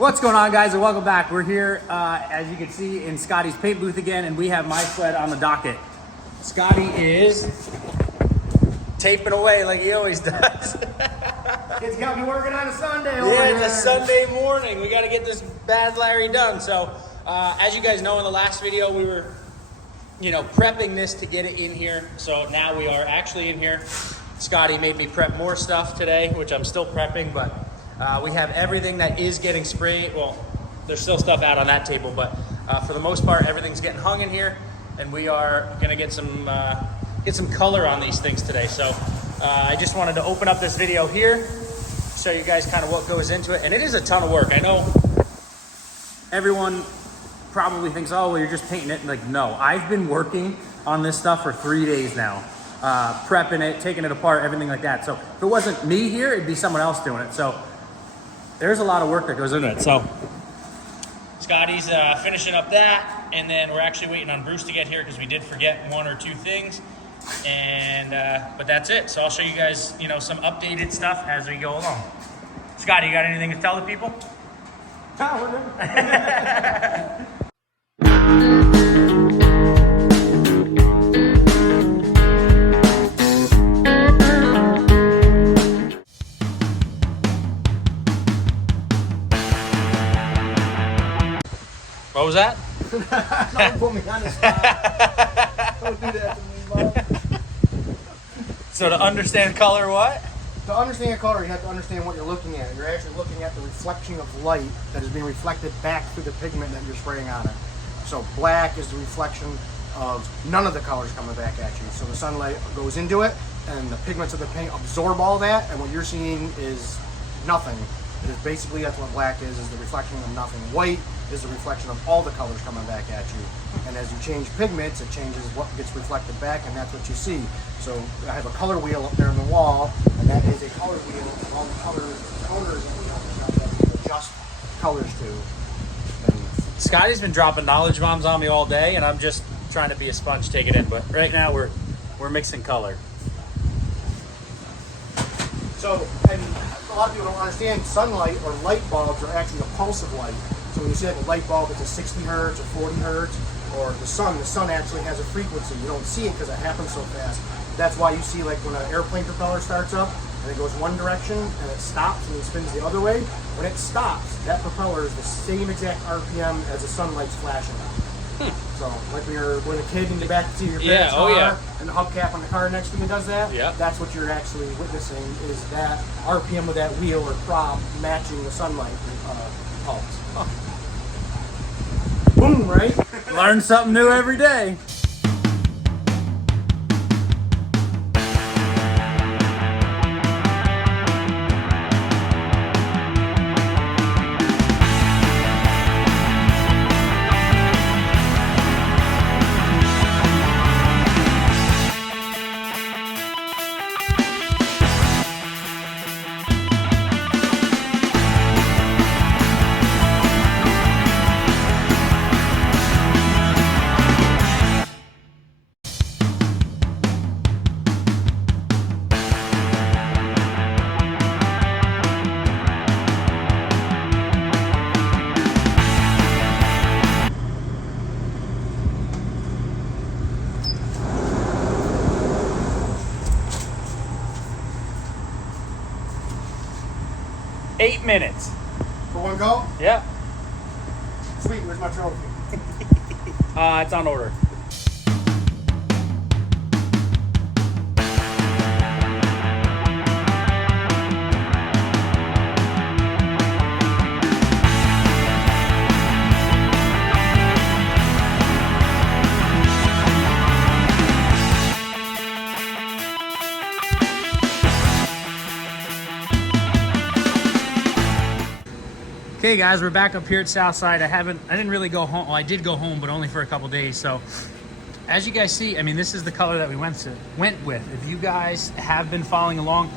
What's going on, guys, and welcome back. We're here, as you can see, in Scotty's paint booth again, and we have my sled on the docket. Scotty is taping away like he always does. It's got me working on a Sunday. Yeah, it's a Sunday morning. We got to get this bad Larry done. So, as you guys know, in the last video, we were, prepping this to get it in here. So now we are actually in here. Scotty made me prep more stuff today, which I'm still prepping, but we have everything that is getting sprayed. Well, there's still stuff out on that table, but for the most part, everything's getting hung in here, and we are gonna get some color on these things today. So I just wanted to open up this video here, show you guys kind of what goes into it, and it is a ton of work. I know everyone probably thinks, oh, well, you're just painting it. Like, no, I've been working on this stuff for 3 days now, prepping it, taking it apart, everything like that. So if it wasn't me here, it'd be someone else doing it. So there's a lot of work that goes into it. So Scotty's finishing up that, and then we're actually waiting on Bruce to get here because we did forget one or two things. And but that's it. So I'll show you guys, some updated stuff as we go along. Scotty, you got anything to tell the people? What was that? Don't put me on the spot. Don't do that to me, Bob. So to understand color, what? To understand color, you have to understand what you're looking at. You're actually looking at the reflection of light that is being reflected back through the pigment that you're spraying on it. So black is the reflection of none of the colors coming back at you. So the sunlight goes into it, and the pigments of the paint absorb all that, and what you're seeing is nothing. It is basically, that's what black is the reflection of nothing. White is the reflection of all the colors coming back at you. And as you change pigments, it changes what gets reflected back, and that's what you see. So I have a color wheel up there on the wall, and that is a color wheel of all the colors, toners that you adjust colors to. And Scotty's been dropping knowledge bombs on me all day, and I'm just trying to be a sponge, take it in. But right now we're mixing color. So, and a lot of people don't understand, sunlight or light bulbs are actually a pulse of light. So when you see like a light bulb, it's a 60 hertz or 40 hertz, or the sun actually has a frequency. You don't see it because it happens so fast. That's why you see, like, when an airplane propeller starts up and it goes one direction and it stops and it spins the other way, when it stops, that propeller is the same exact RPM as the sunlight's flashing. So, like when a kid in the back seat of your parents' car and the hubcap on the car next to me does that, that's what you're actually witnessing, is that RPM of that wheel or prop matching the sunlight pulse. Boom, right? Learn something new every day. $8 minutes. For one go? Yeah. Sweet, where's my trophy? It's on order. Okay, guys, we're back up here at Southside. I didn't really go home. Well, I did go home, but only for a couple days. So as you guys see, I mean, this is the color that we went with. If you guys have been following along,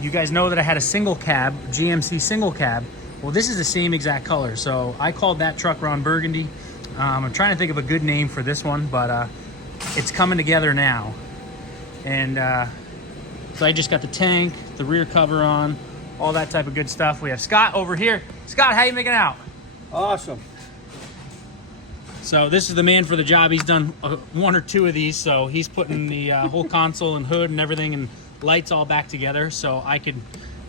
you guys know that I had a single cab, GMC single cab. Well, this is the same exact color. So I called that truck Ron Burgundy. I'm trying to think of a good name for this one, but it's coming together now. And so I just got the tank, the rear cover on, all that type of good stuff. We have Scott over here. Scott, how you making out? Awesome. So this is the man for the job. He's done one or two of these, so he's putting the whole console and hood and everything and lights all back together, so I could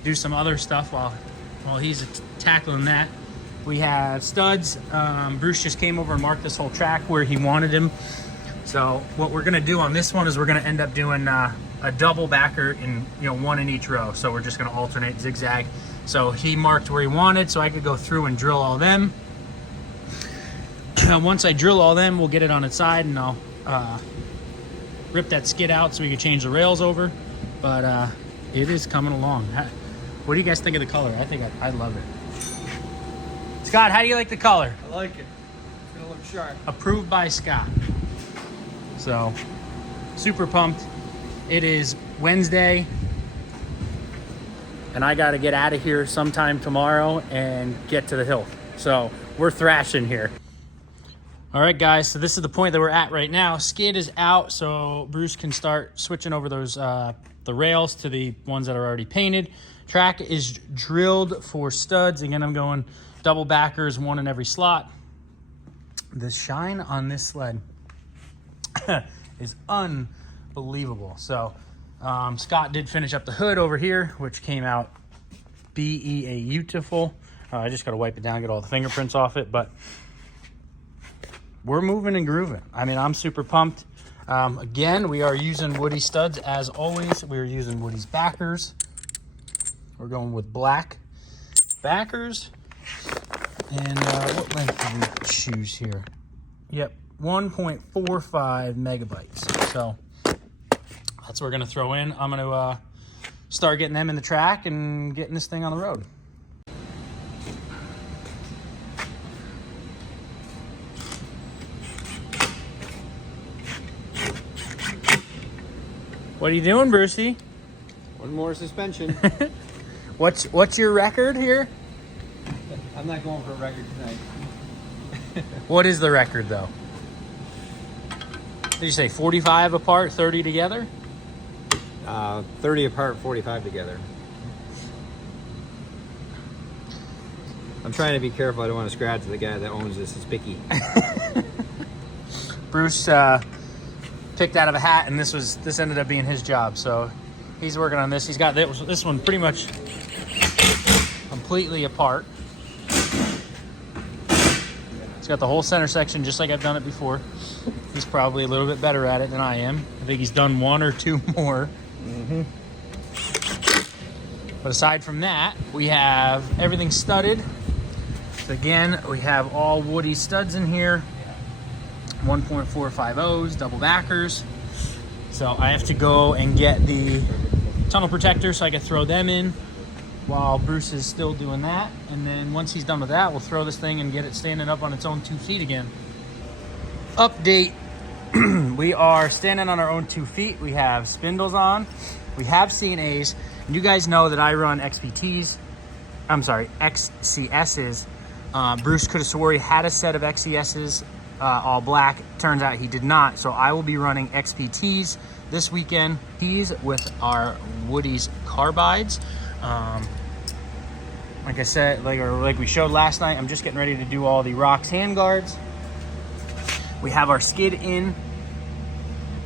do some other stuff while he's tackling that. We have studs. Bruce just came over and marked this whole track where he wanted him. So what we're gonna do on this one is we're gonna end up doing a double backer in, one in each row. So we're just gonna alternate zigzag. So he marked where he wanted, so I could go through and drill all them. Once I drill all them, we'll get it on its side, and I'll rip that skid out so we can change the rails over. But it is coming along. What do you guys think of the color? I love it. Scott, how do you like the color? I like it. It's gonna look sharp. Approved by Scott. So, super pumped. It is Wednesday, and I got to get out of here sometime tomorrow and get to the hill. So, we're thrashing here. All right, guys, so this is the point that we're at right now. Skid is out, so Bruce can start switching over those the rails to the ones that are already painted. Track is drilled for studs. Again, I'm going double backers, one in every slot. The shine on this sled is unbelievable. So Scott did finish up the hood over here, which came out beautiful. I just got to wipe it down, get all the fingerprints off it, but we're moving and grooving. I mean, I'm super pumped. Again, we are using Woody studs as always. We are using Woody's backers. We're going with black backers. And what length did we choose here? Yep, 1.45 megabytes. So that's what we're gonna throw in. I'm gonna start getting them in the track and getting this thing on the road. What are you doing, Brucey? One more suspension. What's your record here? I'm not going for a record tonight. What is the record, though? Did you say 45 apart, 30 together? 30 apart, 45 together. I'm trying to be careful. I don't want to scratch the guy that owns this. It's picky. Bruce picked out of a hat, and this ended up being his job. So he's working on this. He's got this one pretty much completely apart. It's got the whole center section just like I've done it before. He's probably a little bit better at it than I am. I think he's done one or two more. Mm-hmm. But aside from that, we have everything studded. So again, we have all Woody studs in here. 1.45 O's, double backers. So I have to go and get the tunnel protector so I can throw them in while Bruce is still doing that. And then once he's done with that, we'll throw this thing and get it standing up on its own 2 feet again. Update. We are standing on our own 2 feet. We have spindles on. We have CNAs. And you guys know that I run XCSs. Bruce could have swore he had a set of XCSs all black. Turns out he did not. So I will be running XPTs this weekend. These with our Woody's carbides. Like I said, like we showed last night, I'm just getting ready to do all the Rocks handguards. We have our skid in.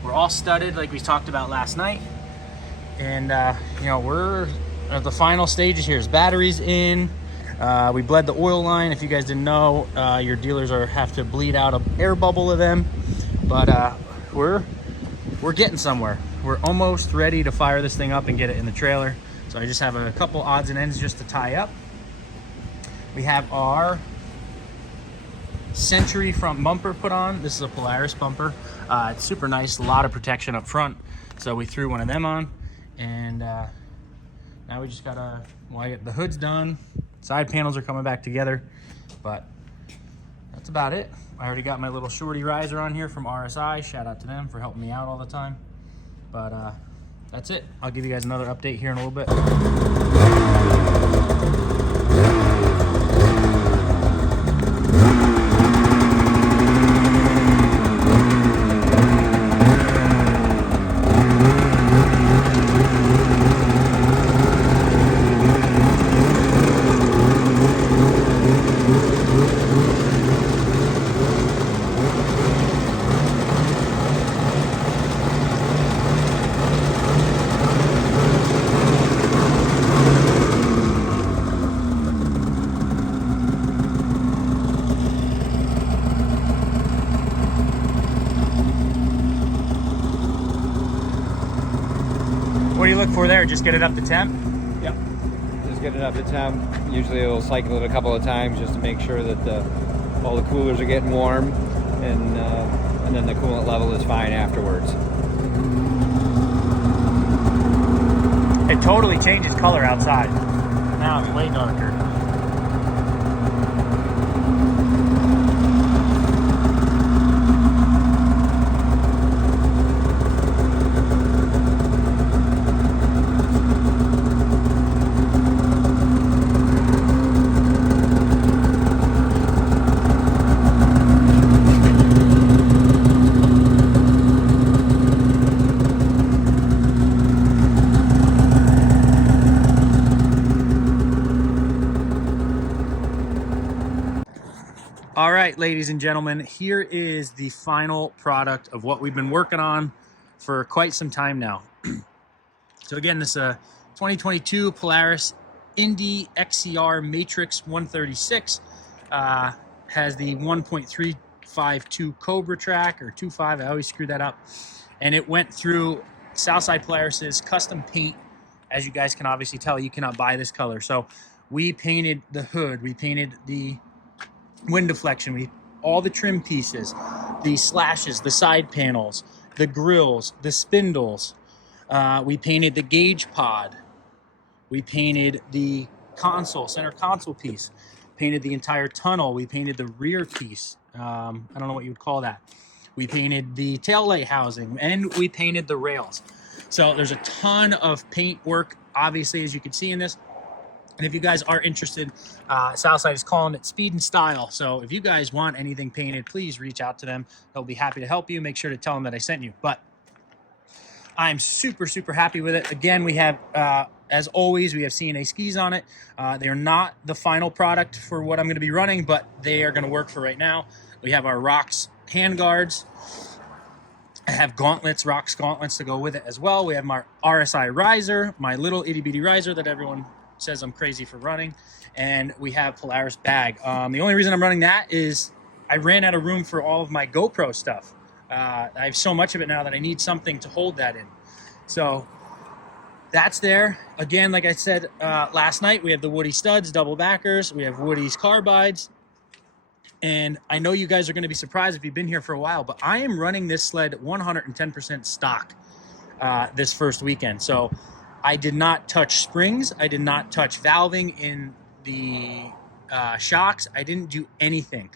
We're all studded like we talked about last night. And, we're at the final stages here. Batteries in. We bled the oil line. If you guys didn't know, your dealers have to bleed out an air bubble of them. But we're getting somewhere. We're almost ready to fire this thing up and get it in the trailer. So I just have a couple odds and ends just to tie up. We have our Century front bumper put on. This is a Polaris bumper. It's super nice, a lot of protection up front. So we threw one of them on, and now we just gotta, the hood's done. Side panels are coming back together, but that's about it. I already got my little shorty riser on here from RSI. Shout out to them for helping me out all the time. But that's it. I'll give you guys another update here in a little bit. look for there? Just get it up to temp? Yep. Just get it up to temp. Usually it'll cycle it a couple of times just to make sure that all the coolers are getting warm, and then the coolant level is fine afterwards. It totally changes color outside. Now it's way darker. All right, ladies and gentlemen, here is the final product of what we've been working on for quite some time now. So again, this 2022 Polaris Indy XCR Matryx 136 has the 1.352 Cobra track, or 2.5, I always screw that up. And it went through Southside Polaris's custom paint. As you guys can obviously tell, you cannot buy this color. So we painted the hood, we painted the wind deflection, all the trim pieces, the slashes, the side panels, the grills, the spindles. We painted the gauge pod. We painted the console, center console piece. Painted the entire tunnel. We painted the rear piece. I don't know what you would call that. We painted the taillight housing, and we painted the rails. So there's a ton of paint work, obviously, as you can see in this. And if you guys are interested, Southside is calling it speed and style. So if you guys want anything painted, please reach out to them. They'll be happy to help you. Make sure to tell them that I sent you. But I'm super, super happy with it. Again, we have, as always, we have CNA skis on it. They are not the final product for what I'm going to be running, but they are going to work for right now. We have our Rocks hand guards. I have gauntlets, Rocks gauntlets to go with it as well. We have my RSI riser, my little itty bitty riser that everyone says I'm crazy for running, and we have Polaris bag. The only reason I'm running that is I ran out of room for all of my GoPro stuff. I have so much of it now that I need something to hold that in. So that's there. Again, like I said last night, we have the Woody studs, double backers. We have Woody's carbides. And I know you guys are going to be surprised if you've been here for a while, but I am running this sled 110% stock this first weekend. So I did not touch springs. I did not touch valving in the shocks. I didn't do anything.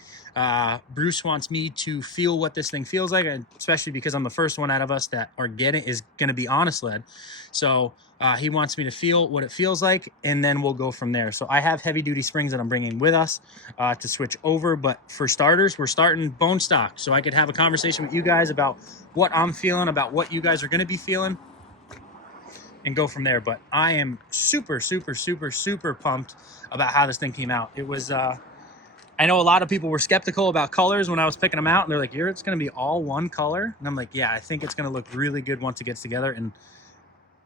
Bruce wants me to feel what this thing feels like, and especially because I'm the first one out of us that is going to be on a sled. So he wants me to feel what it feels like, and then we'll go from there. So I have heavy duty springs that I'm bringing with us to switch over. But for starters, we're starting bone stock. So I could have a conversation with you guys about what I'm feeling, about what you guys are going to be feeling, and go from there. But I am super, super, super, super pumped about how this thing came out. It was, I know a lot of people were skeptical about colors when I was picking them out, and they're like, it's going to be all one color. And I'm like, yeah, I think it's going to look really good once it gets together. And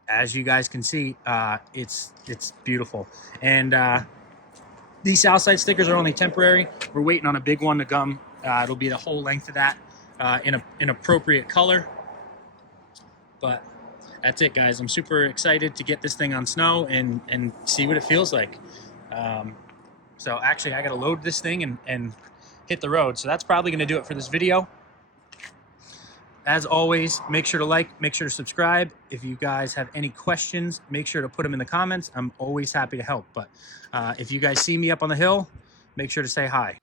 as you guys can see, it's beautiful. And these Southside stickers are only temporary. We're waiting on a big one to come. It'll be the whole length of that in an appropriate color. But that's it, guys. I'm super excited to get this thing on snow and see what it feels like. So actually, I got to load this thing and hit the road. So that's probably going to do it for this video. As always, make sure to like, make sure to subscribe. If you guys have any questions, make sure to put them in the comments. I'm always happy to help. But if you guys see me up on the hill, make sure to say hi.